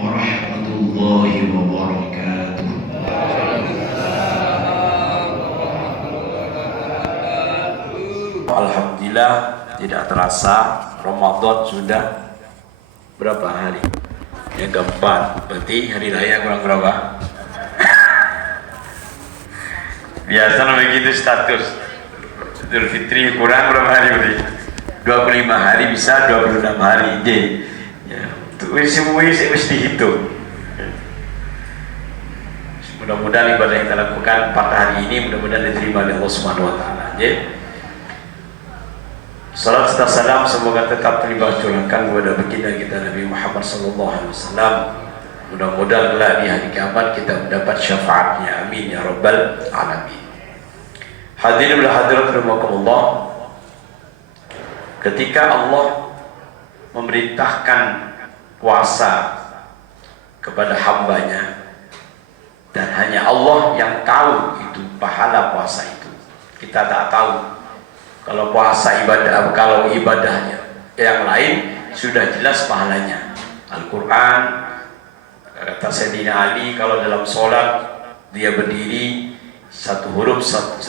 warahmatullahi wabarakatuh. Alhamdulillah, tidak terasa Ramadan sudah berapa hari? Yang keempat, berarti hari raya kurang berapa? Biasa begitu status Idul Fitri kurang berapa hari berarti? 25 hari bisa 26 hari ya, semua harus dihitung. Mudah-mudahan ibadah yang kita lakukan 4 hari ini mudah-mudahan diterima oleh Allah Subhanahu wa taala. Salam serta salam semoga tetap terlibat curahkan kepada baginda kita Nabi Muhammad sallallahu alaihi wasallam. Mudah-mudahan kelak di hari kiamat kita mendapat syafaatnya. Amin ya rabbal alamin. Hadirin wal hadirat rahimakumullah. Ketika Allah memerintahkan puasa kepada hambanya, dan hanya Allah yang tahu itu pahala puasa itu. Kita tak tahu. Kalau puasa ibadah, kalau ibadahnya yang lain sudah jelas pahalanya. Al-Quran kata Sayyidina Ali, kalau dalam sholat dia berdiri 1 huruf 100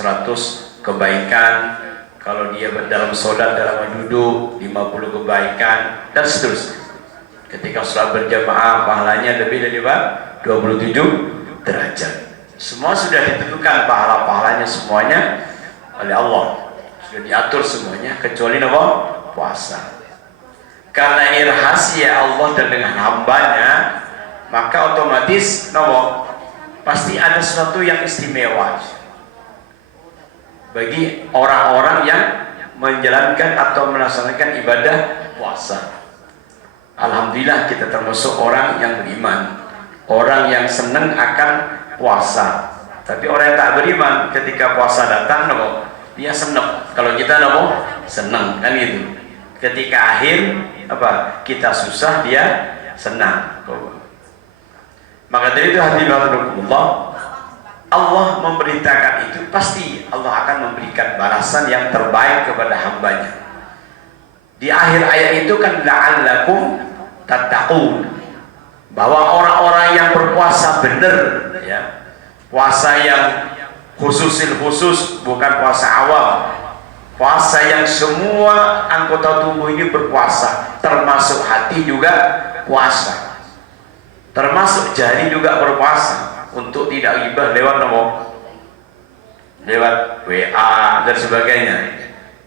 kebaikan, kalau dia dalam sholat dalam duduk 50 kebaikan, dan seterusnya. Ketika sholat berjamaah pahalanya lebih dari 27 derajat. Semua sudah ditentukan pahala-pahalanya semuanya oleh Allah. Sudah diatur semuanya kecuali apa? Puasa. Karena ini rahasia Allah dan dengan hambanya, maka otomatis pasti ada sesuatu yang istimewa bagi orang-orang yang menjalankan atau melaksanakan ibadah puasa. Alhamdulillah kita termasuk orang yang beriman, orang yang senang akan puasa. Tapi orang yang tak beriman ketika puasa datang dia senang. Kalau kita senang kan gitu. Ketika akhir kita susah, dia senang. Maka dari itu hadirin Allah, Allah memerintahkan itu, pasti Allah akan memberikan balasan yang terbaik kepada hambanya. Di akhir ayat itu kan la'allakum tattaqun, bahwa orang-orang yang berpuasa benar ya, puasa yang khusus, bukan puasa awam, puasa yang semua anggota tubuh ini berpuasa, termasuk hati juga puasa, termasuk jari juga berpuasa, untuk tidak gibah lewat WA dan sebagainya,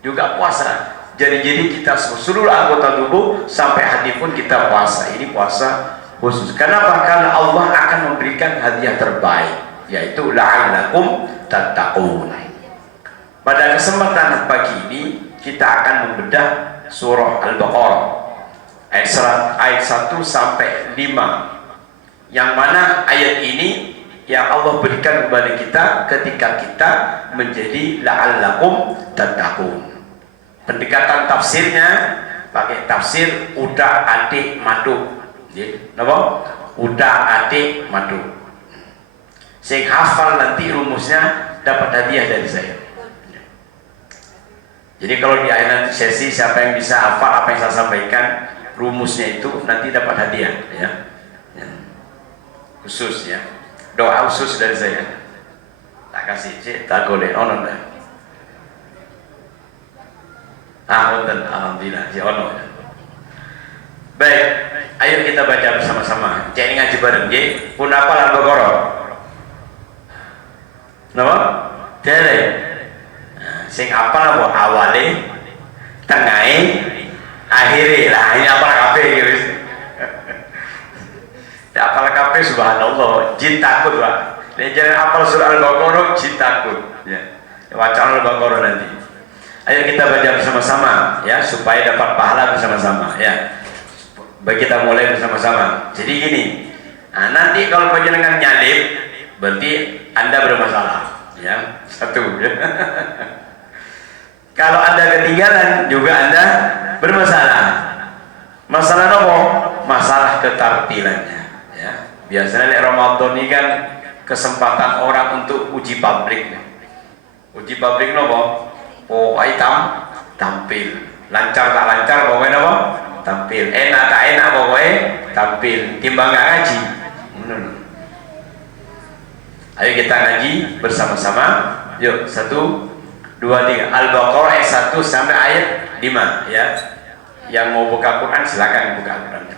juga puasa. Jadi kita seluruh anggota tubuh sampai hati pun kita puasa. Ini puasa khusus. Kenapa? Karena Allah akan memberikan hadiah terbaik, yaitu la'allakum tattaqun. Pada kesempatan pagi ini kita akan membedah surah Al-Baqarah ayat 1 sampai 5, yang mana ayat ini yang Allah berikan kepada kita ketika kita menjadi la'allakum tattaqun. Pendekatan tafsirnya pakai tafsir udah adik madu. Udah adik madu. Sing hafal nanti rumusnya dapat hadiah dari saya. Jadi kalau di akhir nanti sesi siapa yang bisa hafal apa yang saya sampaikan rumusnya itu nanti dapat hadiah ya. Khusus ya. Doa khusus dari saya. Tak kasih sih, tak boleh onon dah. Alhamdulillah si ono. Baik, ayo kita baca bersama-sama. Cek ini ngaji bareng nggih. Pun apa Al-Baqarah? Napa? Dere. Sing apa apa awale, tengahe, akhire. Lah ini apa kabeh iki wis. Ya apal kabeh subhanallah, jin takut, Pak. Nek jeneng apal surah Al-Baqarah jin takut, ya. Wacana Al-Baqarah nanti. Ayo kita baca bersama-sama ya, supaya dapat pahala bersama-sama ya. Baik, kita mulai bersama-sama. Jadi gini, nah, nanti kalau panjenengan nyalip, berarti Anda bermasalah ya. Satu ya. Kalau Anda ketinggalan juga Anda bermasalah. Masalah apa? Masalah ketartilannya ya. Biasanya di Ramadan ini kan kesempatan orang untuk uji pabrik. Uji pabrik nopo? Pokoknya tampil. Lancar tak lancar pokoknya nopo? Tampil. Enak tak enak pokoknya tampil. Timbang gak ngaji. Ayo kita ngaji bersama-sama. Yuk, 1, 2, 3. Al-Baqarah ayat 1 sampai ayat 5 ya. Yang mau buka Quran silakan buka Quran.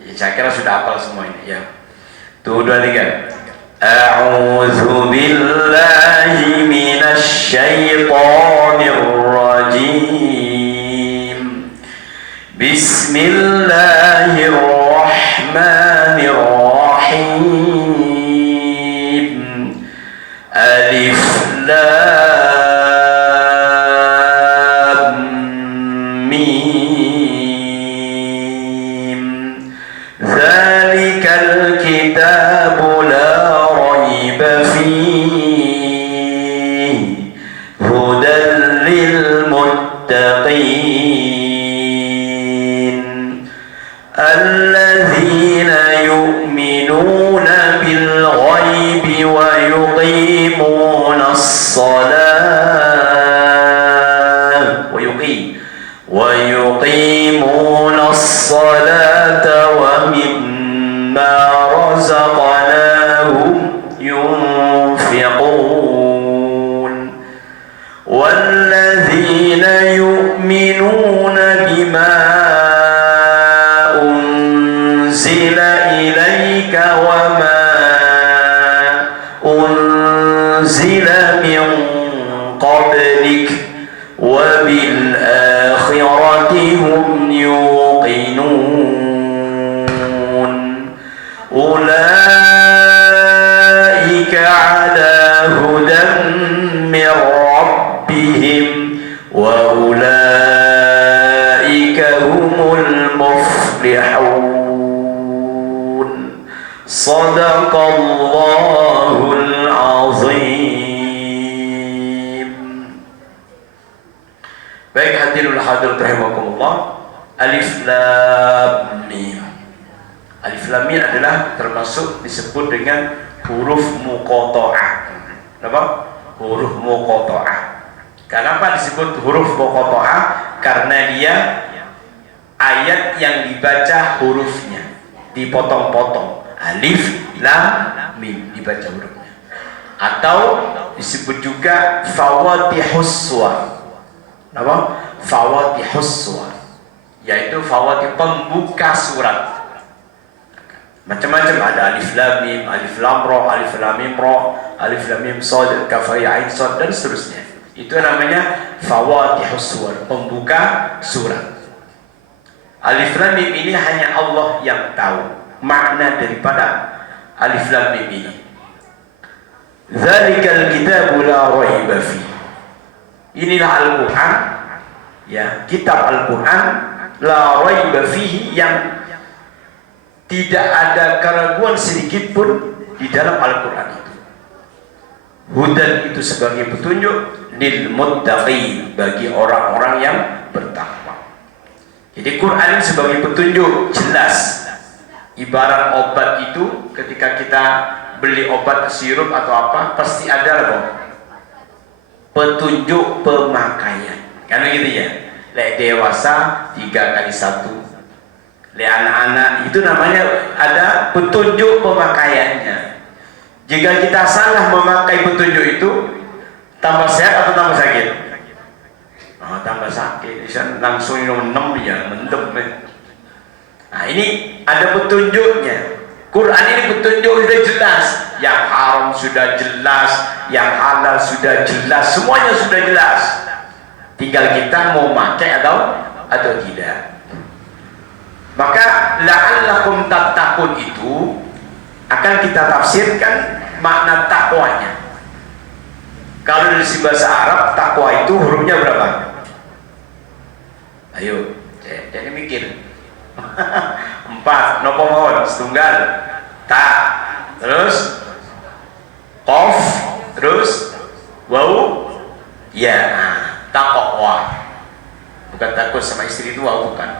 Ya, saya kira sudah hafal semua ini ya. 1, 2, 3. A'udzu billahi minasy syaithanir rajim. Bismillahirrahmanirrahim. Alif Lam Mim. Dzalikal kitabu la raiba fihi hudan lil muttaqin alladzina yu'minuna bil ghaibi wa yuqimuna as-salata wa yuqimuna as-salata wa mimma razaqnahum yunfiqun walladzina yu'minuna bima unzila ilayka wa ma unzila min qablik wa bil akhirati hum yuqinun ulaika ala hudan min rabbihim wa ulaika humul muflihun. Sadaqallahul azim. Baik hadirin hadirat rahimakumullah. Alif Lam Mim. Alif Lam Mim adalah termasuk disebut dengan huruf muqatta'ah. Apa? Huruf muqatta'ah. Kenapa disebut huruf muqatta'ah? Karena dia ayat yang dibaca hurufnya dipotong-potong. Alif Lam Mim dibaca hurufnya. Atau disebut juga fawatihus suwar. Apa? Fawatihus suwar, yaitu fawatih pembuka surat. Macam-macam ada alif lam mim, alif lam ra, alif lam mim ra, alif lam mim shad, kaf ya ain shad dan seterusnya. Itu namanya fawatihus suwar, pembuka surat. Alif lam mim ini hanya Allah yang tahu makna daripada alif lam mim ini. Dzalikal kitabu la raiba fi. Inilah Al-Qur'an ya, kitab Al-Qur'an la raiba fihi, yang tidak ada keraguan sedikit pun di dalam Al-Qur'an itu. Hudan itu sebagai petunjuk, lil muttaqin, bagi orang-orang yang bertakwa. Jadi Quran ini sebagai petunjuk jelas. Ibarat obat itu, ketika kita beli obat sirup atau apa, pasti ada loh petunjuk pemakaian. Kan begitu ya. Lek dewasa 3x1. Lek anak-anak itu namanya ada petunjuk pemakaiannya. Jika kita salah memakai petunjuk itu, tambah sehat atau tambah sakit? Oh, tambah sakit. Bisa langsung minum 6 ya, mendem. Nah, ini ada petunjuknya. Quran ini petunjuk sudah jelas. Yang haram sudah jelas, yang halal sudah jelas, semuanya sudah jelas. Tinggal kita mau pakai atau tidak. Maka la'allakum tattaqun itu akan kita tafsirkan makna takwanya. Kalau dari bahasa Arab, takwa itu hurufnya berapa? Ayo, jadi mikir. Empat, nopo mohon, setunggal, tak, terus qaf, terus wau, ya, taqwa. Bukan takut sama istri itu, wau bukan.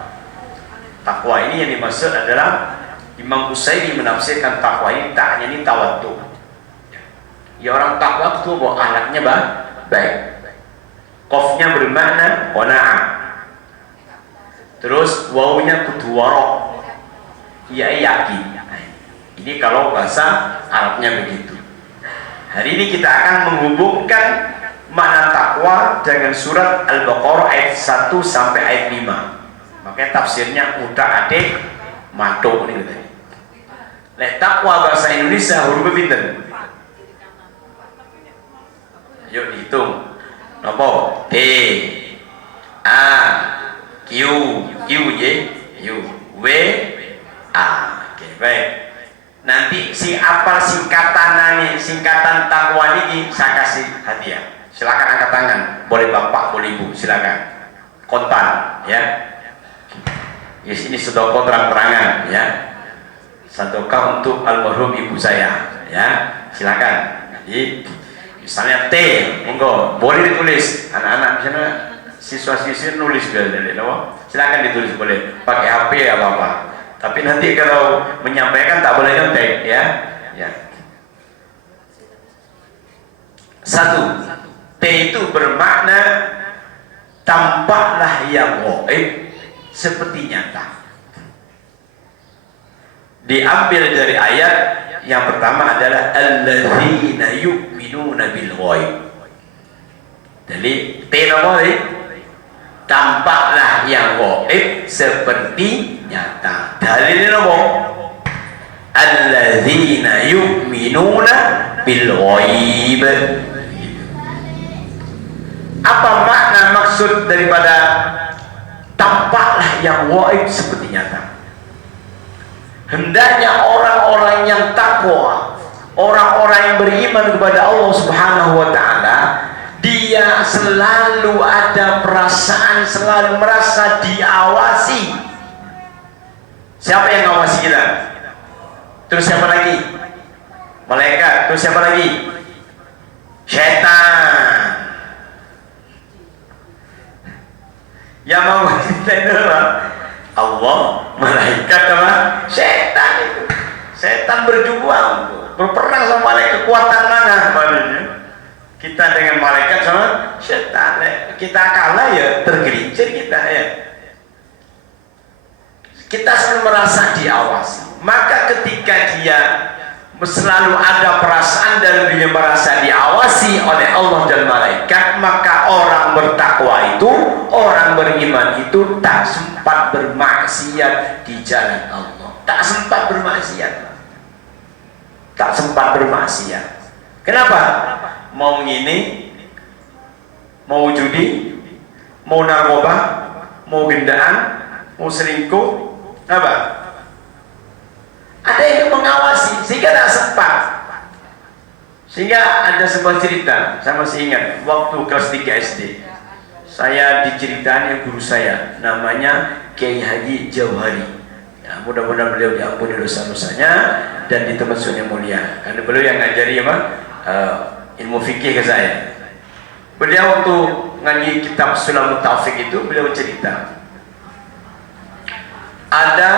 Takwa ini yang dimaksud adalah Imam Utsaimin menafsirkan takwa ini taknya ini tawaddu. Ya orang takwa itu bahwa anaknya baik. Qafnya bermakna qanaah. Terus wawunya kudu warok. Ya yakin. Ini kalau bahasa Arabnya begitu. Hari ini kita akan menghubungkan makna takwa dengan surat Al-Baqarah ayat 1 sampai ayat 5. Makanya tafsirnya udah adik matuk nih katanya. Lek takwa bahasa Indonesia huruf pinten? Yuk dihitung. Nopo? T A Q Q Y U W A. Oke, baik. Nanti si apa singkatan takwa ini saya kasih hadiah. Silakan angkat tangan. Boleh bapak, boleh ibu, silakan. Kontan, ya. Yes, ini sedekah terang-terangan, ya. Sedekah untuk almarhum ibu saya, ya. Silakan. Jadi misalnya T, monggo, boleh ditulis. Anak-anak di sana siswa-siswi nulis dari bawah. Silakan ditulis, boleh pakai HP apa-apa. Tapi nanti kalau menyampaikan tak boleh nyontek, ya. Ya. 1. T itu bermakna tampaklah yang gaib seperti nyata. Diambil dari ayat yang pertama adalah alladzina yu'minuna bil ghaib. Jadi T apa ini? Tampaklah yang gaib seperti nyata. Dalilnya apa? Alladzina yu'minuna bil ghaib. Apa makna maksud daripada tampaklah yang gaib seperti nyata? Hendaknya orang-orang yang takwa, orang-orang yang beriman kepada Allah Subhanahu wa taala, dia selalu ada perasaan, selalu merasa diawasi. Siapa yang ngawasi kita? Terus siapa lagi? Malaikat. Terus siapa lagi? Syaitan. Yang mengawasi kita itu apa? Allah, malaikat, apa? Setan itu. Setan berjuang, berperang sama malaikat. Kekuatan mana? Kita dengan malaikat sama setan. Kita kalah ya tergelincir kita ya. Kita selalu merasa diawasi. Maka ketika dia selalu ada perasaan dan dia merasa diawasi oleh Allah dan malaikat, maka orang bertakwa itu, orang beriman itu tak sempat bermaksiat di jalan Allah. Tak sempat bermaksiat. Tak sempat bermaksiat. Kenapa? Mau ngini, mau judi, mau narkoba, mau gendaan, mau selingkuh, apa? Ada yang mengawasi sehingga tak sempat. Sehingga ada sebuah cerita, saya masih ingat waktu kelas 3 SD. Saya diceritani guru saya, namanya Kiai Haji Jauhari. Ya, mudah-mudahan beliau diampuni dosa-dosanya dan ditebus surga mulia. Karena beliau yang ngajari apa? Ilmu fikih ke saya. Beliau waktu ngaji kitab Sulamut Taufik itu beliau cerita. Ada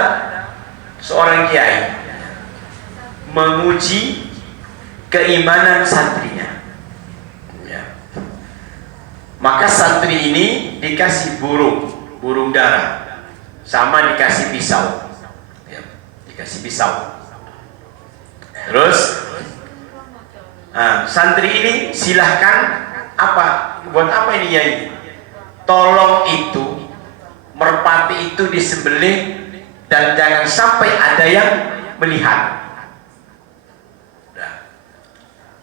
seorang kiai menguji keimanan santrinya, ya. Maka santri ini dikasih burung dara, sama dikasih pisau, ya. Dikasih pisau. Terus santri ini silahkan apa? Buat apa ini Yai? Tolong itu merpati itu disembelih dan jangan sampai ada yang melihat.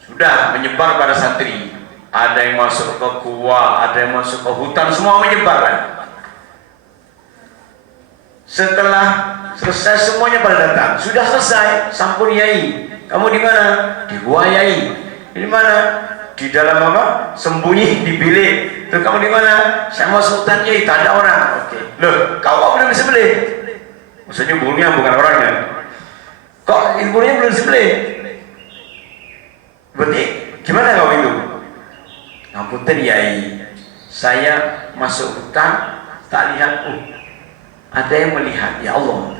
Sudah menyebar pada santri. Ada yang masuk ke gua, ada yang masuk ke hutan, semua menyebar kan. Setelah selesai semuanya pada datang. Sudah selesai, sampun Yai. Kamu di mana? Di gua Yai. Di mana? Di dalam apa? Sembunyi di bilik Terus kamu di mana? Saya mau sultan Kiai, tak ada orang. Oke. Loh, kau belum disembelih? Maksudnya burungnya bukan orangnya. Kok burungnya belum disembelih? Berarti gimana kau itu? Ngapunten Yai, saya masuk hutan tak lihat, ada yang melihat, ya Allah.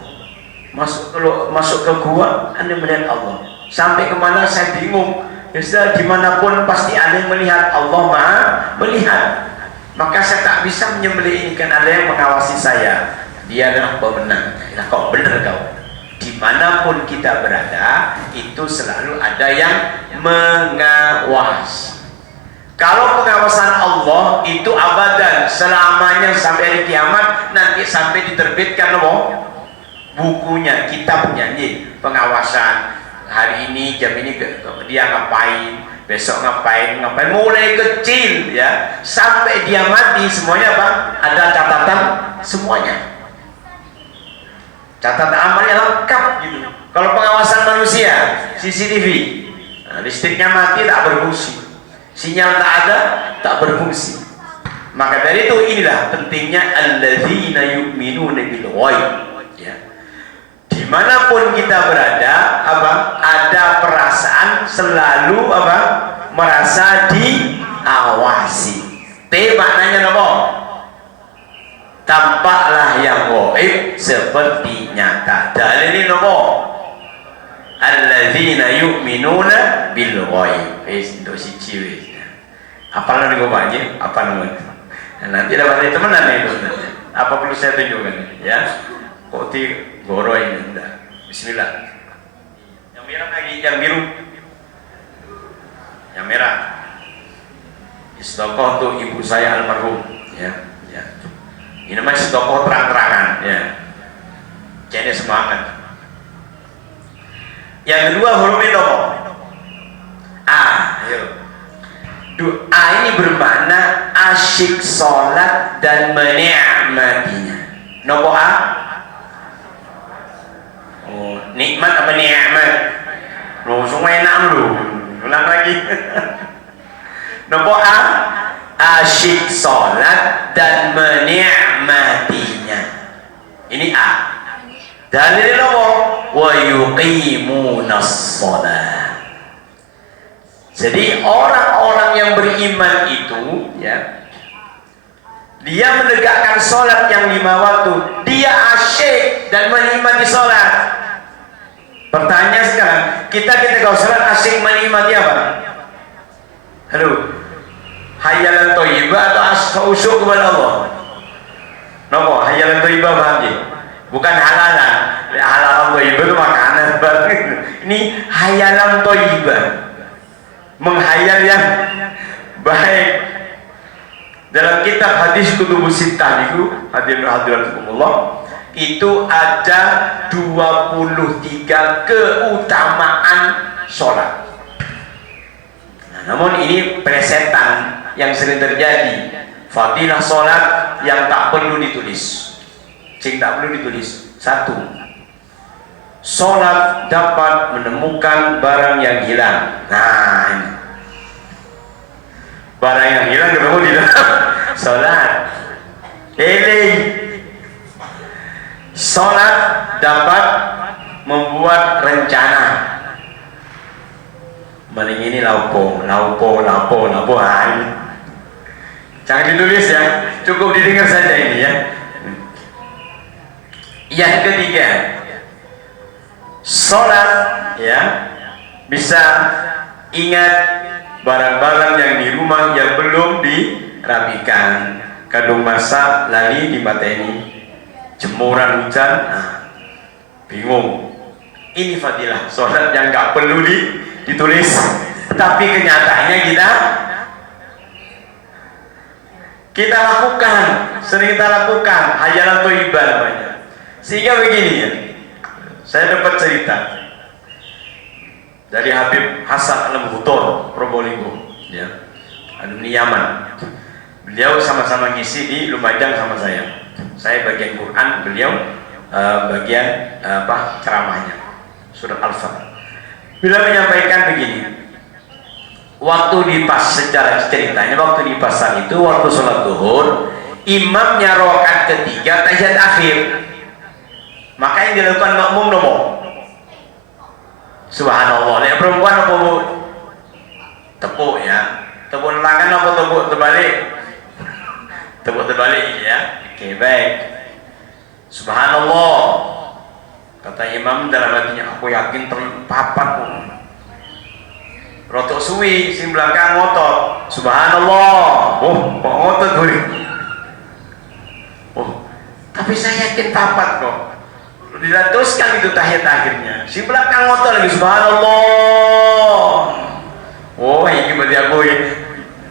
Masuk ke gua, Anda melihat Allah. Sampai kemana saya bingung. Ya sudah, dimanapun pasti ada yang melihat. Allah Maha melihat. Maka saya tak bisa menyembelih ini, kan ada yang mengawasi saya. Dia adalah pemenang. Nah, kau benar kau. Dimanapun kita berada, itu selalu ada yang mengawasi. Kalau pengawasan Allah itu abadan, selamanya sampai hari kiamat, nanti sampai diterbitkan bukunya, kitabnya nih, pengawasan. Hari ini jam ini dia ngapain, besok ngapain, mulai kecil ya sampai dia mati, semuanya apa? Ada catatan semuanya. Catatan amalnya lengkap gitu. Kalau pengawasan manusia, CCTV, nah, listriknya mati tak berfungsi, sinyal tak ada tak berfungsi. Maka dari itu inilah pentingnya alladzina yu'minuna bil ghaib. Ya. Dimanapun kita berada, ada perasaan selalu merasa diawasi. T maknanya apa? Tampaklah yang gaib seperti nyata. Dalil ini apa? Alladzina yu'minuna bil ghaib. Untuk si ciwi. Apa namanya banyak? Apa namanya? Nanti dapat temenan itu. Apa perlu saya tunjukkan? Ya. Kok ti goro ini enggak. Bismillah. Yang merah lagi, yang biru. Yang merah. Istokoh untuk ibu saya almarhum. Ya, ya. Ini namanya istokoh terang-terangan. Ya. Jadi semangat. Yang kedua hurufnya apa? A. Ayo. Doa ini bermakna asyik sholat dan menikmatinya. Nopo A? Oh, nikmat apa nikmat? Langsung enak lu. Ulang lagi. Nopo A? Asyik sholat dan menikmatinya. Ini A. Dalil nopo? Wa yuqimunas sholat. Jadi orang-orang yang beriman itu ya, dia menegakkan sholat yang 5 waktu, dia asyik dan menikmati sholat. Pertanyaan sekarang, kita kalau sholat asyik menikmati apa? Halo, hayalan thayyibah atau khusyuk kepada Allah? Nopo, hayalan thayyibah bahagia, bukan halalan. Halalan thayyibah itu makanan. Ini hayalan thayyibah, menghayal yang baik. Dalam kitab hadis kutubus sittah itu, hadirin-hadiratullah, itu ada 23 keutamaan sholat. Nah, namun ini plesetan yang sering terjadi. Fadilah sholat yang tak perlu ditulis. Sing tak perlu ditulis. 1. Sholat dapat menemukan barang yang hilang. Nah, ini. Barang yang hilang ketemu di dalam sholat. Sholat dapat membuat rencana. Maling ini laupo. Jangan ditulis ya, cukup didengar saja ini ya. Yang ketiga, sholat ya bisa ingat barang-barang yang di rumah yang belum dirapikan. Kadung masak lali di mata ini, jemuran hujan, bingung. Ini fadilah sholat yang gak perlu ditulis, tapi kenyataannya kita lakukan, sering kita lakukan. Hayalan thayyibah namanya. Sehingga begini ya, saya dapat cerita dari Habib Hasan Al-Muhtor Probolinggo ya, alumni Yaman. Beliau sama-sama ngisi di Lumajang sama saya. Saya bagian Quran, beliau bagian ceramahnya surat Al-Fatihah. Beliau menyampaikan begini, waktu di pas secara ceritanya waktu di pasar itu waktu sholat duhur imamnya rakaat ketiga tahiyat akhir, maka yang dilakukan makmum nopo subhanallah. Nek perempuan apa bu? Tepuk ya, tepuk tangan apa tepuk terbalik? Tepuk terbalik ya. Oke, baik. Subhanallah, kata imam dalam hatinya, aku yakin terpapat pun rotok suwi sing belakang ngotot subhanallah. Oh kok ngotot gue, oh tapi saya yakin papat kok. Diteruskan itu tahiyat akhirnya si belakang ngotot lagi subhanallah. Oh ini berarti aku ya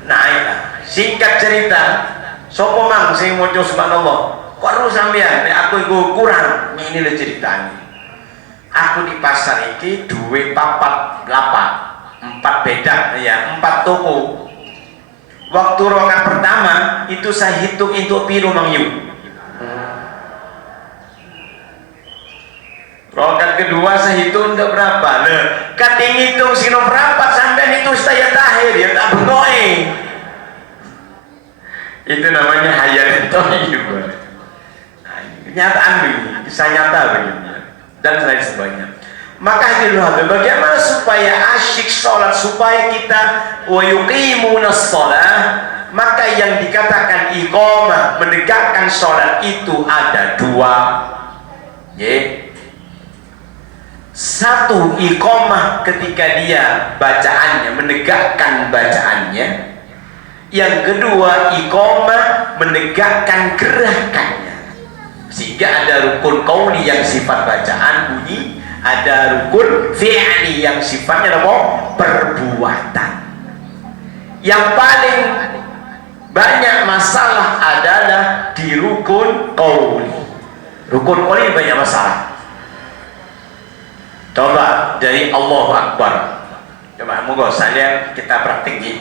naik lah. Singkat cerita, sopo mang sing moco subhanallah kok harus sampean aku iku kurang. Ini lho ceritanya, aku di pasar iki duwe papat lapak 4 beda ya, 4 toko. Waktu rakaat pertama itu saya hitung itu piro Mang Yu. Rakaat kedua saya hitung untuk berapa? Nah, kating hitung sino berapa sampai itu saya tahir ya tak bengoe. Itu namanya hayal thayyib. Nah, kenyataan begini, kisah nyata begini dan lain sebagainya. Maka dilihat bagaimana supaya asyik sholat, supaya kita wa yuqimunas sholat. Maka yang dikatakan iqamah, menegakkan sholat itu ada 2 ya. Satu, iqamah ketika dia bacaannya, menegakkan bacaannya. Yang kedua, iqamah menegakkan gerakannya. Sehingga ada rukun qauli yang sifat bacaan bunyi, ada rukun fi'li yang sifatnya apa? Perbuatan. Yang paling banyak masalah adalah di rukun qauli. Rukun qauli banyak masalah. Coba dari Allahu Akbar. Coba moga saya kita praktik nih.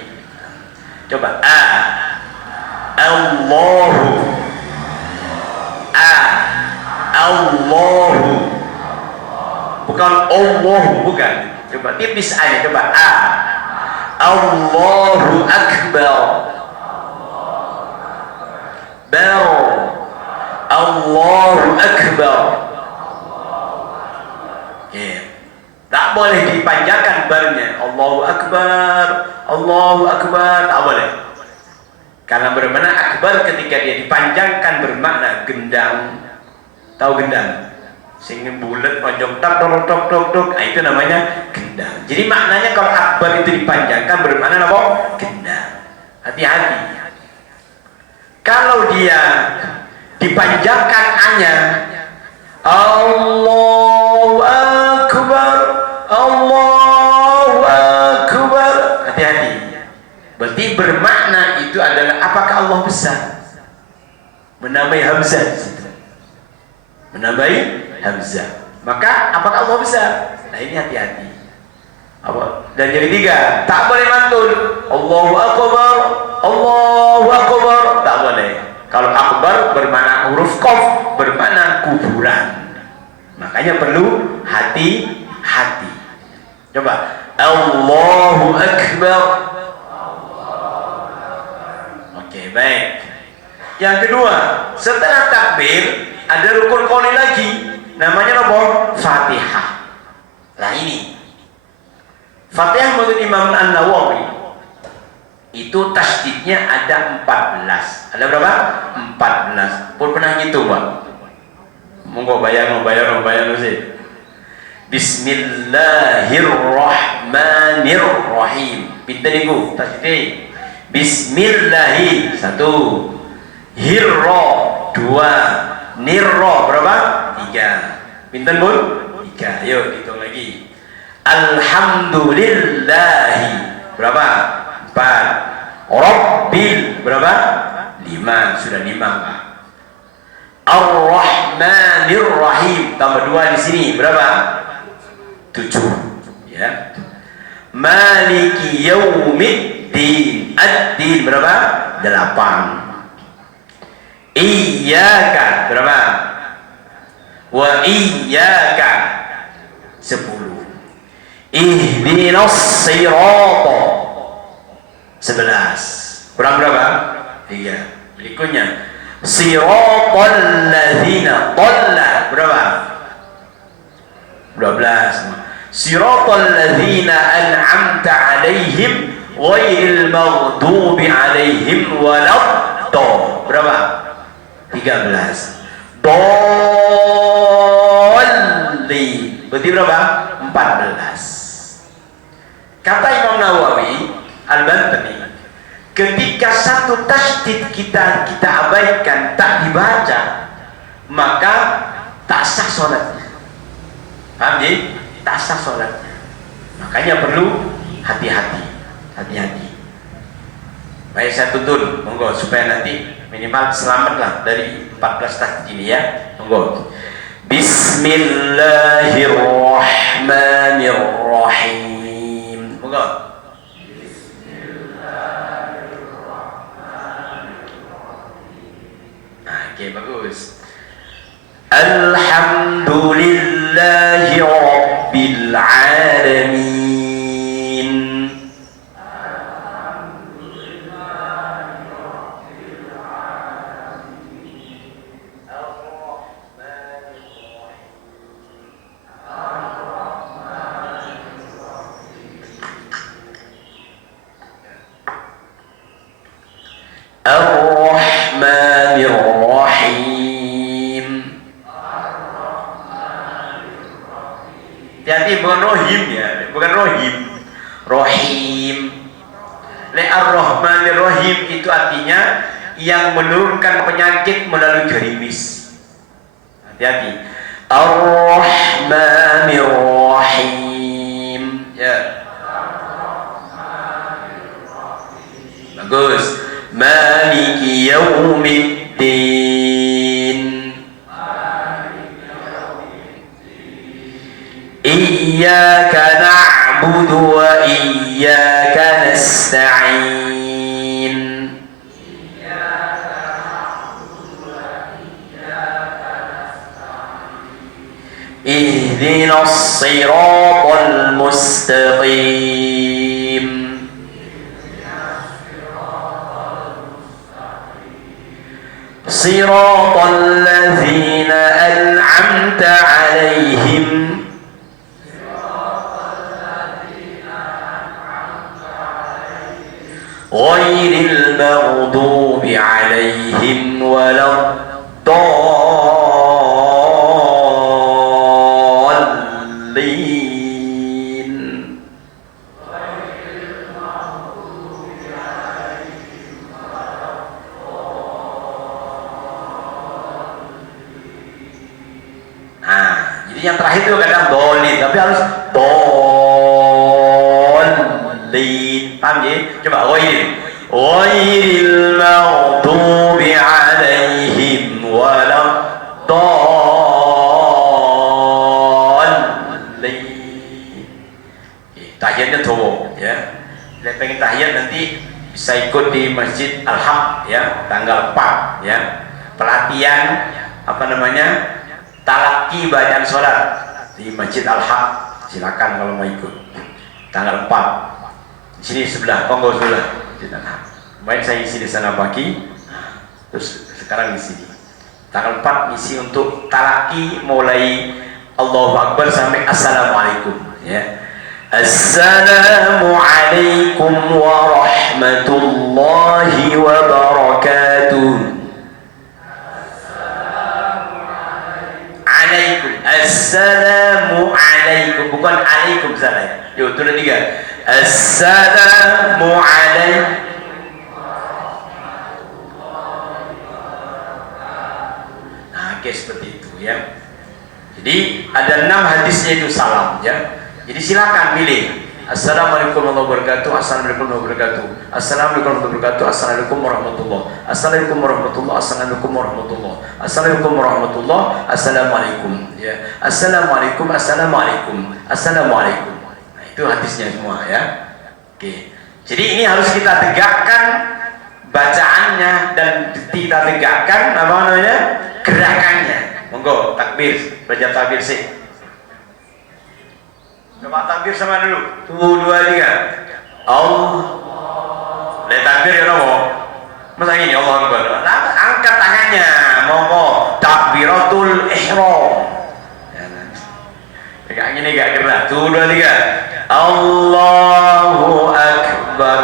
Coba Allahu Allahu, bukan Allah, bukan. Coba tipis aja, coba Allahu Akbar. Allahu Akbar. Yeah. Tak boleh dipanjangkan barnya. Allahu Akbar, Allahu Akbar, tak boleh. Karena bermakna akbar ketika dia dipanjangkan bermakna gendang. Tahu gendang? Sehingga bulat, pojok, tok, tok, tok, tok, tok. Nah, itu namanya gendang. Jadi maknanya kalau akbar itu dipanjangkan bermakna apa? Gendang. Hati-hati. Kalau dia dipanjangkan hanya Allahu Akbar, Allahu Akbar, hati-hati. Berarti bermakna itu adalah apakah Allah besar? Menambahi hamzah, menambahi hamzah. Maka apakah Allah besar? Nah ini hati-hati. Dan yang ketiga, tak boleh mantul. Allahu Akbar, Allahu Akbar, tak boleh. Kalau akbar bermakna huruf qaf, bermakna kuburan. Makanya perlu hati-hati. Coba Allahu Akbar. Oke, baik. Yang kedua, setelah takbir ada rukun qauli lagi, namanya apa? Fatihah. Nah ini Fatihah menurut Imam An-Nawawi itu tasdidnya ada 14. Ada berapa? 14. Pun pernah gitu, Pak. Monggo bayang sih. Bismillahirrahmanirrahim. Pinten niku tasdid. Bismillahi 1, hirra 2, nirra berapa? 3. Pinten Bun? 3. Ayo hitung lagi. Alhamdulillahi berapa? 4. Rabbil berapa? 5. Sudah 5, Pak. Ar-Rahmanir-Rahim tambah 2 di sini berapa? 7. Ya. Maliki Yaumiddin, ad-din berapa? 8. Iyyaka berapa? Wa iyyaka 10. Ihdinas sirata 11. Kurang berapa? 3. Berikutnya siratal ladzina dhalla berapa? 12. Siratal ladzina an'amta 'alaihim ghairil maghdubi 'alaihim waladdallin berapa? 13. Dhalin berarti berapa? 14. Kata Imam Nawawi Al-Bantani, ketika satu tasydid kita abaikan, tak dibaca, maka tak sah sholatnya. Paham ya? Tak sah sholatnya. Makanya perlu hati-hati. Baik, saya tuntun, monggo, supaya nanti minimal selamatlah dari 14 tasydid ini ya. Monggo. Bismillahirrahmanirrahim. Monggo. Oke, bagus. Alhamdulillahi Rabbil Alamin. Ar-Rahmanir-Rahim. Hati-hati, bukan rohim ya, bukan rohim. Rohim. Ar-Rahmanir-Rahim itu artinya yang menurunkan penyakit melalui gerimis. Hati-hati. Ar-Rahmanir-Rahim. Ya. Bagus. Maliki yaumiddin. Iyyaka na'budu wa iyyaka nasta'in. Ihdinas siratal mustaqim. Siratal ladzina an'amta 'alaihim ghairil maghdubi 'alaihim waladdallin. Yang terakhir itu kadang dolin, tapi harus dolin. Paham ya? Coba ghairil maghdubi 'alaihim waladdallin. Tahiyatnya tuh ya. Bila pengen tahiyat nanti bisa ikut di Masjid Al-Haq ya, tanggal 4 ya. Pelatihan talaki bacaan sholat di Masjid Al-Haq. Silakan kalau mau ikut tanggal 4 di sini sebelah, Kongo sebelah Masjid Al-Haq. Baik, saya isi di sana pagi, terus sekarang di sini tanggal 4 isi untuk talaki mulai Allahu Akbar sampai Assalamualaikum ya. Assalamualaikum warahmatullahi wabarakatuh. Assalamualaikum, bukan alaikum salam. Yuk, turun 3. Assalamualaikum. Nah, oke, seperti itu ya. Jadi ada 6 hadisnya itu salam ya. Jadi silakan pilih. Assalamualaikum warahmatullahi wabarakatuh. Assalamualaikum warahmatullahi wabarakatuh. Assalamualaikum warahmatullahi wabarakatuh. Assalamualaikum warahmatullahi. Assalamualaikum warahmatullahi. Assalamualaikum warahmatullahi. Assalamualaikum warahmatullahi. Assalamualaikum ya. Assalamualaikum, assalamualaikum, assalamualaikum. Nah, itu hadisnya semua ya. Oke. Jadi ini harus kita tegakkan bacaannya dan kita tegakkan gerakannya. Monggo takbir, baca takbir sih. Coba takbir sama dulu. 1, 2, 3. Allah lihat takbir ya nopo. Masa ini Allah Akbar. Angkat tangannya, monggo takbiratul ihram. Kayak gini gak gerak. Tuh 2 3. Allahu Akbar.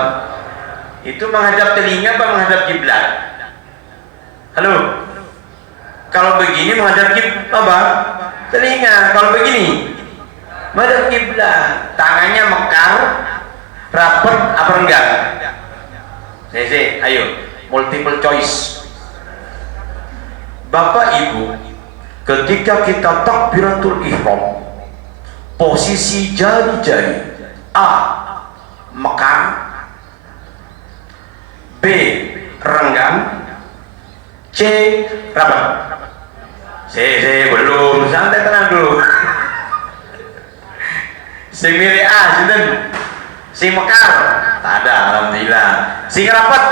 Itu menghadap telinga apa menghadap kiblat? Halo. Kalau begini menghadap apa? Telinga. Kalau begini menghadap kiblat. Tangannya mekar, rapat apa enggak? Ayo, multiple choice. Bapak Ibu, ketika kita takbiratul ihram, posisi jari-jari A mekar, B renggang, C rapat. Belum, santai tenang dulu. Sing milih A sinten? Sing mekar tak ada, alhamdulillah. Sing rapat,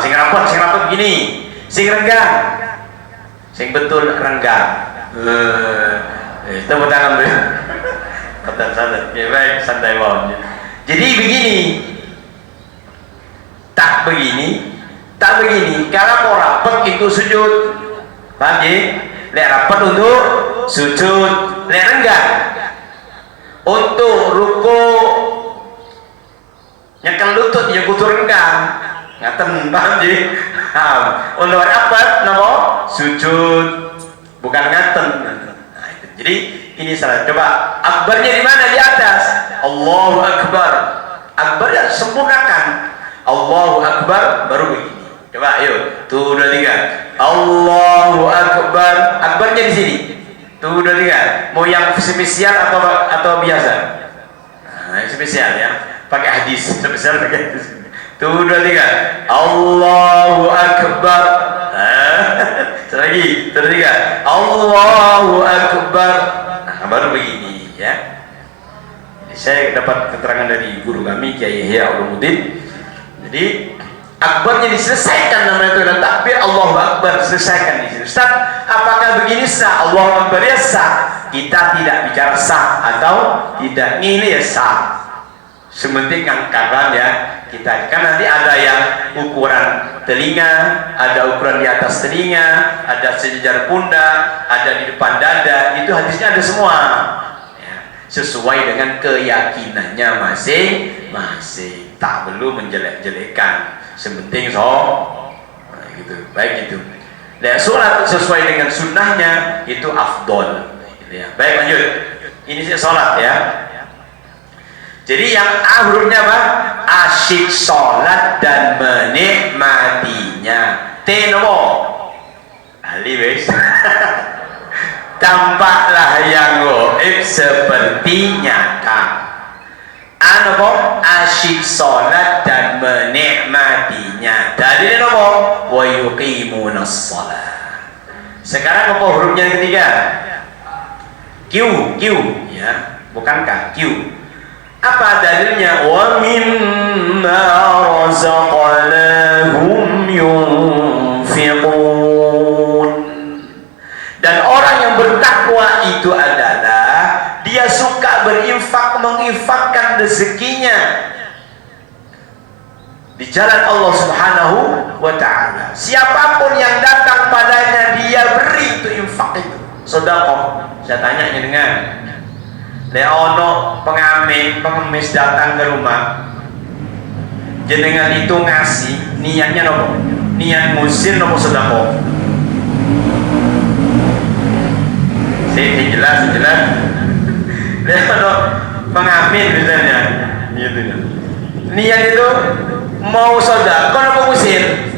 sing rapat gini. Sing renggang, sing betul renggang. Tepuk tangan dulu. Kata santai, ya baik, santai bawah. Jadi begini, tak begini. Kalau mau rapat itu sujud, paham ya? Lek rapat untuk sujud, lek renggang untuk ruku, nyekel lutut ya kudu renggang. Ngaten, paham ya? Untuk rapat napa? Sujud, bukan ngaten. Nah, itu. Jadi ini salah. Coba akbarnya di mana? Di atas. Allahu Akbar. Akbar ya sempurnakan. Allahu Akbar baru begini. Coba ayo. Tuh 2 3. Allahu Akbar. Akbarnya di sini. Tuh 2 3. Mau yang spesial atau biasa? Nah, spesial ya. Pakai hadis. Spesial pakai hadis. Tuh 2 3. Allahu Akbar. Lagi. 2 3. Allahu Akbar. Nah, baru begini ya. Saya dapat keterangan dari guru kami Kiai Yahya Ulumuddin. Jadi akbarnya diselesaikan namanya itu dan takbir Allahu Akbar selesaikan di sini. Ustaz, apakah begini sah? Allahu Akbar ya sah. Kita tidak bicara sah atau tidak, ini ya sah. Sementing angkatan ya kita. Kan nanti ada yang ukuran telinga, ada ukuran di atas telinga, ada sejajar pundak, ada di depan dada. Itu hadisnya ada semua. Sesuai dengan keyakinannya masing-masing, tak perlu menjelek-jelekan, sementing nah, gitu, baik gitu. Dan sholat sesuai dengan sunnahnya itu afdol, gitu ya. Baik lanjut, ini sih sholat ya. Jadi yang A hurufnya apa? Asyik sholat dan menikmatinya. T nopo? Ali wes. Tampaklah yang goib seperti nyata. Anopo asyik sholat dan menikmatinya. Dalilnya nopo wa yuqimunas sholat. Sekarang apa hurufnya yang ketiga? Q ya, bukan K, Q. Apa dalilnya? Wa mimma razaqnahum yunfiqun. Dan orang yang bertakwa itu adalah dia suka berinfak, menginfakkan rezekinya di jalan Allah Subhanahu wa ta'ala. Siapapun yang datang padanya dia beri itu infak itu. Sedekah. Saya tanya dengan Leono pengemis datang ke rumah, jenengan itu ngasih niatnya nopo? Niat musir nopo sedekah? Jelas Leono pengamen misalnya gitu. Niat itu mau sedekah nopo musir?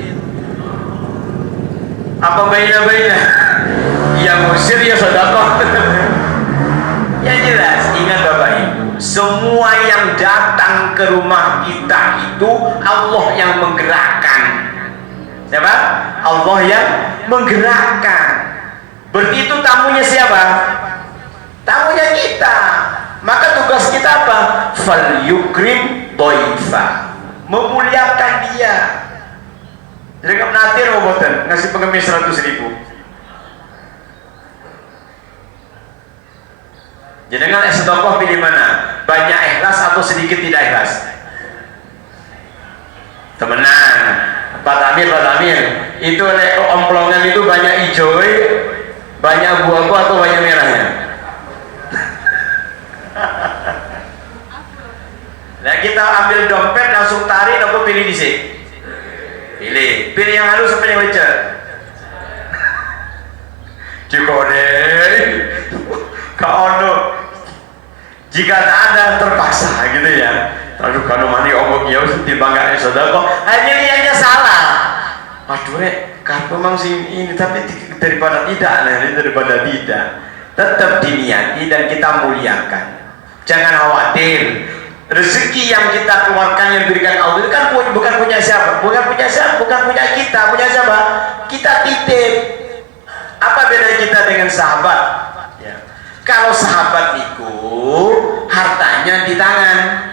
Apa baina-baina? Ya musir ya sedekah. Yang jelas, ingat Bapak Ibu, semua yang datang ke rumah kita itu Allah yang menggerakkan. Siapa? Allah yang menggerakkan. Berarti itu tamunya siapa? Tamunya kita. Maka tugas kita apa? Fal yukrim doifa, memuliakan dia. Jadi kamu nanti robotan ngasih pengemis 100.000. Jenengan sedekah pilih mana? Banyak ikhlas atau sedikit tidak ikhlas? temenan. Pak Tamir, itu omplongan itu banyak hijau, banyak buah-buah atau banyak merahnya? Nah kita ambil dompet langsung tarik, apa pilih di sini? Pilih yang halus apa yang lecet? Cikode, kau jika tak ada terpaksa gitu ya. Aduh kalau mani omong ya dibanggain saudara kok hanya niatnya salah. Aduh kalau memang sih ini tapi daripada tidak tetap diniati dan kita muliakan. Jangan khawatir. Rezeki yang kita keluarkan yang diberikan Allah itu kan bukan punya siapa, bukan punya kita, punya siapa? Kita titip. Apa beda kita dengan sahabat? Ya. Kalau sahabat itu hartanya di tangan,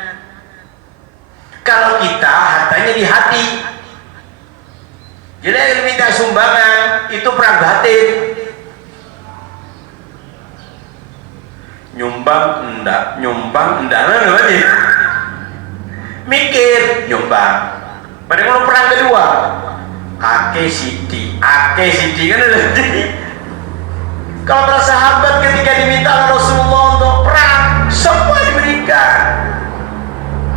kalau kita hartanya di hati. Jadi yang minta sumbangan itu perang batin. Nyumbang enggak namanya. Mikir nyumbang. Pada kalau perang kedua, ake siti kan ada. Kalau para sahabat ketika diminta Rasulullah untuk perang, semua diberikan.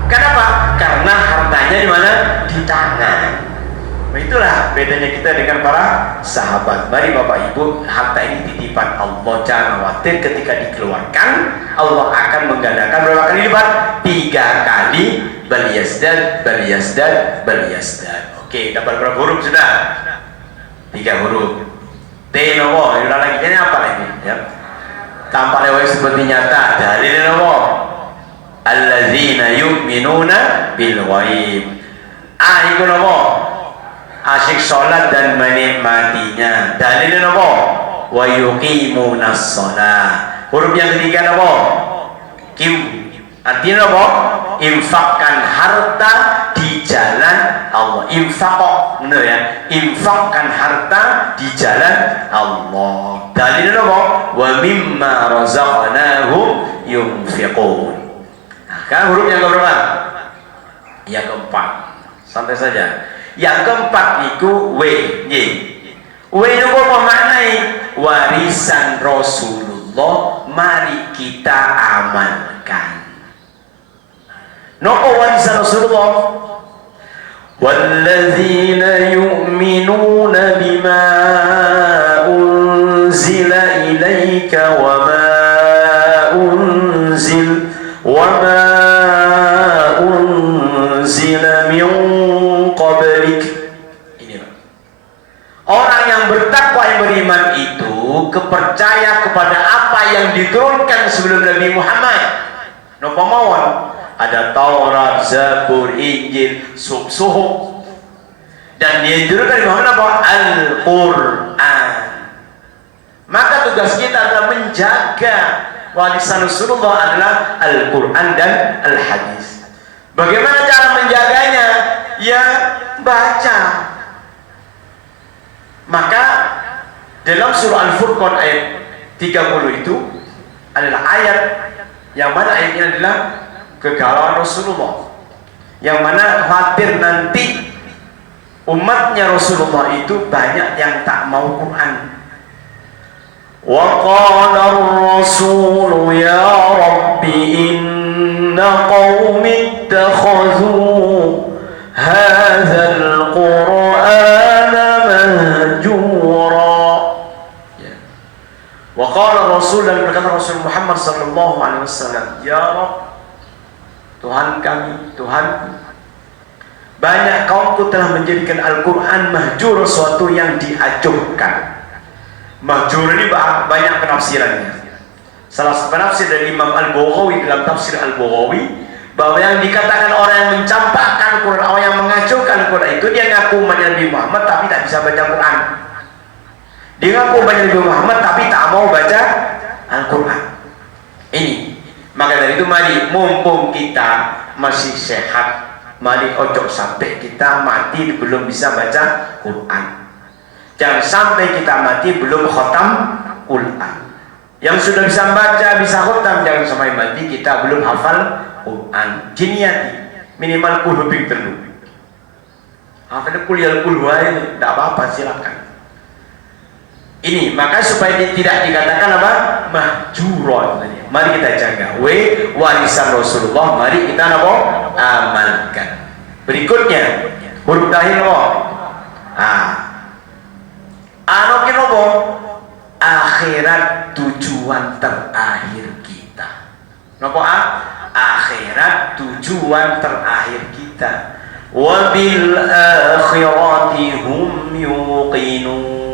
Kenapa? Karena hartanya di mana? Di tangan. Nah, itulah bedanya kita dengan para sahabat. Mari Bapak Ibu, harta ini titipan Allah. Jangan khawatir ketika dikeluarkan, Allah akan menggandakan berapa kali lipat? 3 kali. Bal yazdad. Oke, dapat berapa huruf sudah? 3 huruf. T nopo, udah lagi ini apa lagi? Ya. Tampak lewat seperti nyata. Dalilnya nopo? Alladzina yu'minuna bil ghaib. Itu nopo? Asyik sholat dan menikmatinya. Dalilnya nopo? Wa yuqimunas shalah. Huruf yang ketiga nopo? Kim. Artinya nopo? Infakkan harta di jalan Allah. Infakok, benar ya? Infakkan harta di jalan Allah. Dalilnya nopo? Wa mimma razaqnahum yunfiqun. Kan huruf yang keberapa? Yang keempat. Santai saja. Yang keempat itu W. W itu apa maknai? Warisan Rasulullah, mari kita amalkan. Nopo warisan Rasulullah? Walladzina yu'minuna bima unzila ilaika wa ma unzila min qablik. Ini Pak. Orang yang bertakwa yang beriman itu kepercaya kepada apa yang diturunkan sebelum Nabi Muhammad. Napa mawon? Ada Taurat, Zabur, Injil, Suhuf. Dan dia diturunkan Nabi Muhammad apa? Al-Quran. Maka tugas kita adalah menjaga warisan Rasulullah adalah Al-Quran dan Al-Hadis. Bagaimana cara menjaganya? Ya baca. Maka dalam surah Al-Furqan ayat 30 itu adalah ayat yang mana ayatnya adalah kegalauan Rasulullah, yang mana khawatir nanti umatnya Rasulullah itu banyak yang tak mau Quran. Wa qala ar-rasul ya rabbi inna qaumi ittakhadhu hadzal qur'ana mahjura. Wa qala rasul, dan berkata Rasul Muhammad sallallahu alaihi wasallam, ya Rabb, Tuhan kami, Tuhan, banyak kaumku telah menjadikan Al-Quran mahjur, sesuatu yang diacuhkan. Mahjur ini banyak penafsirannya. Salah satu penafsir dari Imam Al-Baghawi dalam tafsir Al-Baghawi, bahwa yang dikatakan orang yang mencampakkan Quran, orang yang mengacuhkan Quran itu, dia ngaku umat Nabi Muhammad tapi tak bisa baca Quran. Dia ngaku umat Nabi Muhammad tapi tak mau baca Al-Quran. Ini. Maka dari itu mari, mumpung kita masih sehat, mari ojo sampai kita mati belum bisa baca Quran. Jangan sampai kita mati belum khatam Quran. Yang sudah bisa baca, bisa khatam, jangan sampai mati kita belum hafal Quran. Jiniati minimal kulubing telu. Apa kuliah ini tidak apa-apa, silakan. Ini maka supaya dia tidak dikatakan apa? Mahjuron. Mari kita jaga. Warisan Rasulullah. Mari kita apa? Amalkan. Berikutnya huruf dahil apa? Ano kinopo? Akhirat tujuan terakhir kita. Napa? Akhirat tujuan terakhir kita. Wabil akhirati hum yuqinun.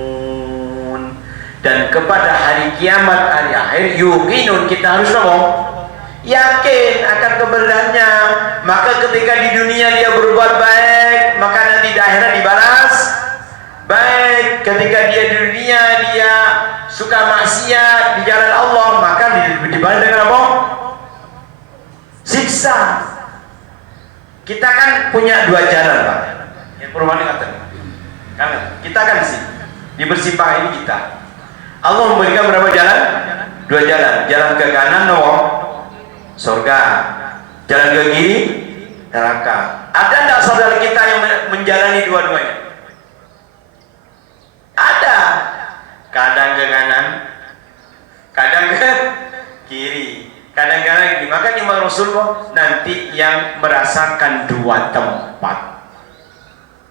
Dan kepada hari kiamat, hari akhir, yuqinun, kita harus yakin akan keberadaannya. Maka ketika di dunia dia berbuat baik, maka nanti di akhirat dibalas baik. Ketika dia di dunia dia suka maksiat di jalan Allah, maka dibalas dengan apa? Siksa. Kita kan punya dua jalan, Pak. Yang perumahan kata. Kita kan sih di bersimpang ini kita. Allah memberikan berapa jalan? Dua jalan. Jalan ke kanan surga. Jalan ke kiri neraka. Ada tidak saudara kita yang menjalani dua-duanya? Ada. Kadang ke kanan, kadang ke kiri, kadang-kadang gini. Maka Imam Rasulullah nanti yang merasakan dua tempat.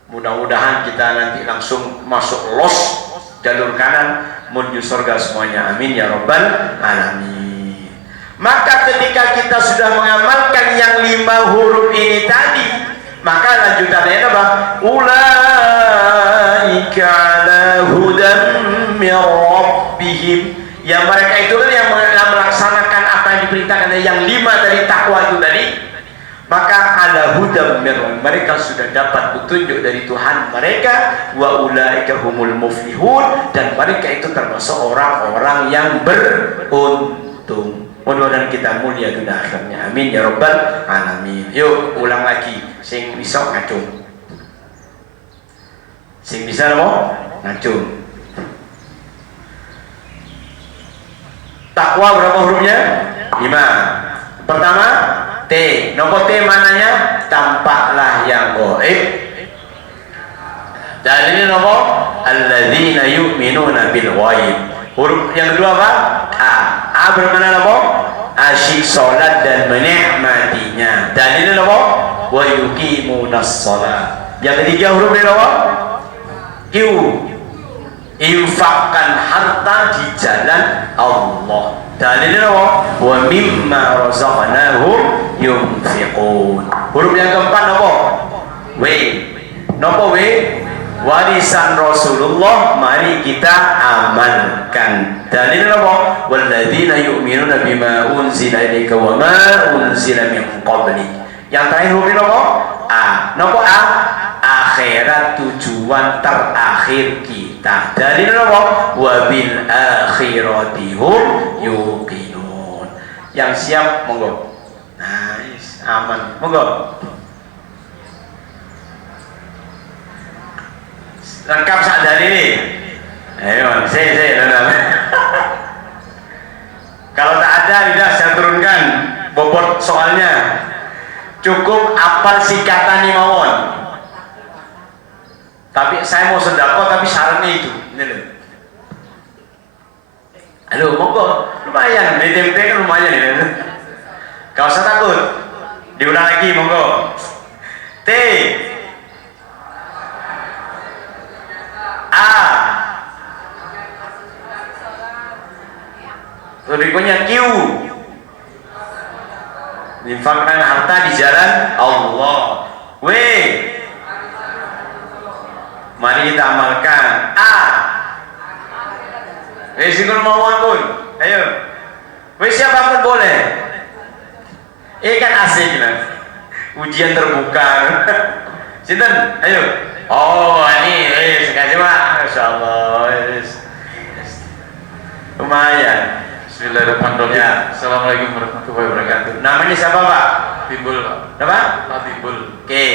Mudah-mudahan kita nanti langsung masuk los jalur kanan menuju surga semuanya. Amin ya rabbal alamin. Maka ketika kita sudah mengamalkan yang 5 huruf ini tadi, maka lanjutannya apa? Ulaika ala hudan min rabbihim. Yang mereka itu kan yang melaksanakan apa yang diperintahkan, yang 5 dari takwa itu tadi. Maka ala hudam mereka sudah dapat petunjuk dari Tuhan mereka, wa ulaika humul muflihun, dan mereka itu termasuk orang-orang yang beruntung. Mudah-mudahan kita mulia dunia akhirnya. Amin ya rabbal alamin. Yuk ulang lagi, sing bisa ngacung. Sing bisa apa? Ngacung. Takwa berapa hurufnya? 5. Pertama T. Nomor T mananya? Tampaklah yang gaib. Dan ini nomor alladzina yu'minuna bil ghaib. Huruf yang kedua apa? A. A bermakna apa? Asyik salat dan menikmatinya. Dan ini nomor wa yuqimunas salat. Yang ketiga huruf ini apa? Q. Infakkan harta di jalan Allah. Dalilnya apa? Wa mimma razaqnahum yunfiqun. Huruf yang keempat apa? W. Napa W? Warisan Rasulullah, mari kita amalkan. Dalilnya apa? Walladzina yu'minuna bima unzila ilaika wa ma unzila min qabli. Yang terakhir huruf apa? A. Napa A? Akhirat tujuan terakhir kita. Dalilnya apa? Wa bil akhirati hum yuqinun. Yang siap monggo. Nice, aman. Monggo. Lengkap sak dalil ini. Ayo, saya. Kalau tak ada, tidak saya turunkan bobot soalnya. Cukup apal sikatan mawon. Tapi saya mau sedekah, tapi syaratnya itu. Ini loh. Halo, monggo. Lumayan, di tempe kan lumayan ini. Gak usah takut. Diulang lagi, monggo. T. A. Berikutnya Q. Infakkan harta di jalan Allah. W. Mari kita amalkan. A. Resikul mawon pun. Ayo. W siapapun boleh. Kan asik lah. Ujian terbuka. Sinten? Ayo. Oh, ini sekali Pak. Masyaallah. Lumayan. Bismillahirrahmanirrahim. Ya. Assalamualaikum warahmatullahi wabarakatuh. Namanya siapa Pak? Timbul Pak. Apa? Pak Timbul. Oke.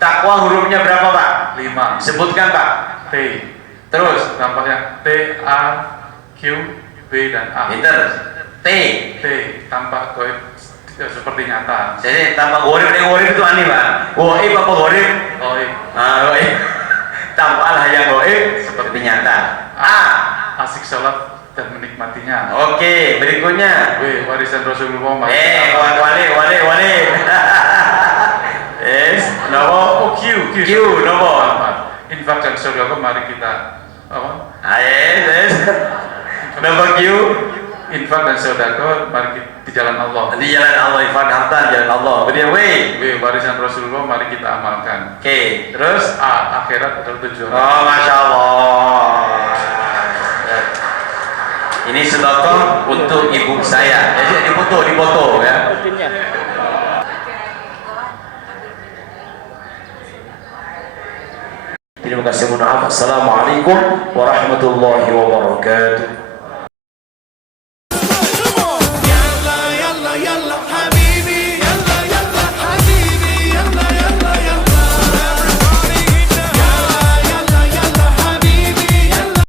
Takwa hurufnya berapa Pak? 5. Sebutkan Pak. T. Terus. Tampaknya T, A, Q, B dan A. Pinter. T. T. Tampak goib seperti nyata. Jadi tambah gorib itu aneh Pak. Goib apa gorib? goib. Goib. Tampaklah yang goib seperti nyata. A. Asik sholat dan menikmatinya. Oke, berikutnya. B. Warisan Rasulullah. Wale. Yes, nomor Q. nomor. Infak dan sedekah, mari kita apa? Yes. Nomor Q. Infak dan sedekah, mari kita di jalan Allah. Di jalan Allah, infak harta di jalan Allah. Kemudian W. Warisan Rasulullah, mari kita amalkan. Oke, terus A. Akhirat adalah tujuan. oh, Masya Allah. Ini sedekah untuk ibu saya. Jadi dipoto ya. Terima kasih. Assalamualaikum warahmatullahi wabarakatuh.